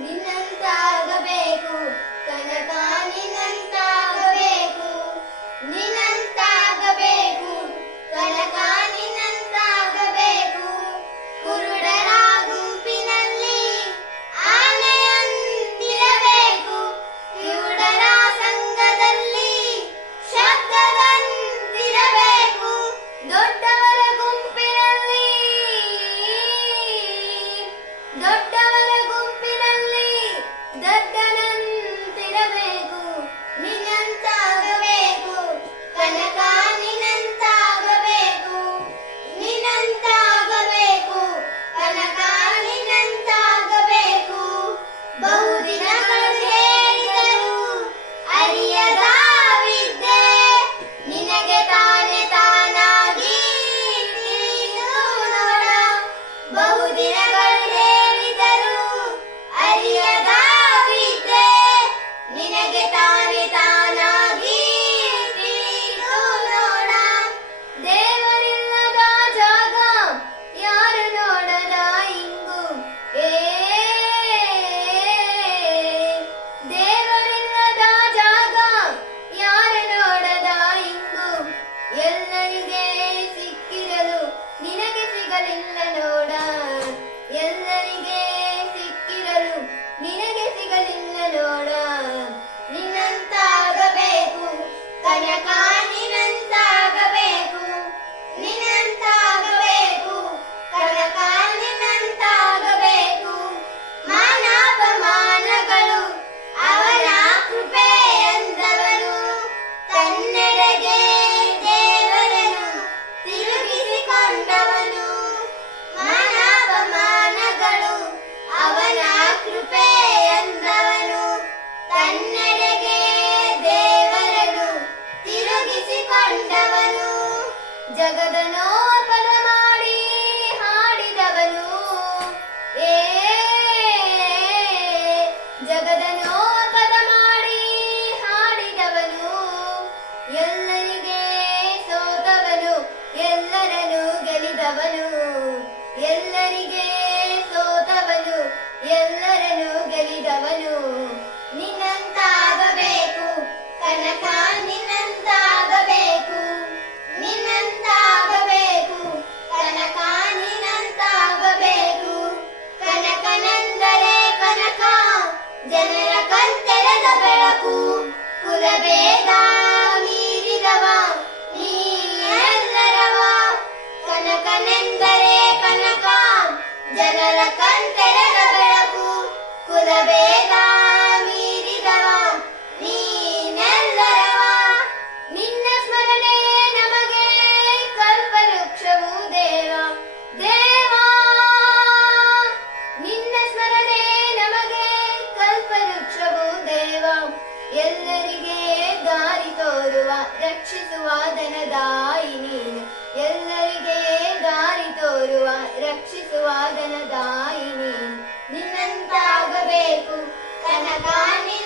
明天再 ಜಗದನೋಪದ ಮಾಡಿ ಹಾಡಿದವನು. ಏ ಜಗದನೋಪದ ಮಾಡಿ ಹಾಡಿದವನು. ಎಲ್ಲರಿಗೆ ಸೋತವನು ಎಲ್ಲರನು ಕಣ್ಣಲ ಕಂತೆರೆದ ಬೆಳಕು ಕುಲಬೇದ ಮೀರಿದವ. ನೀನೆಲ್ಲರವ, ನಿನ್ನ ಸ್ಮರಣೆ ನಮಗೆ ಕಲ್ಪವೃಕ್ಷವು ದೇವ. ದೇವ, ನಿನ್ನ ಸ್ಮರಣೆ ನಮಗೆ ಕಲ್ಪವೃಕ್ಷವು ದೇವ. ಎಲ್ಲರಿಗೆ ದಾರಿ ತೋರುವ, ರಕ್ಷಿಸುವ ದನದಾಯಿ ನೀನು. ಎಲ್ಲರಿಗೂ ರಕ್ಷಿಸುವ ದಾಯಿನಿ ನಿನ್ನಂತಾಗಬೇಕು. ಕನಕಾನಿ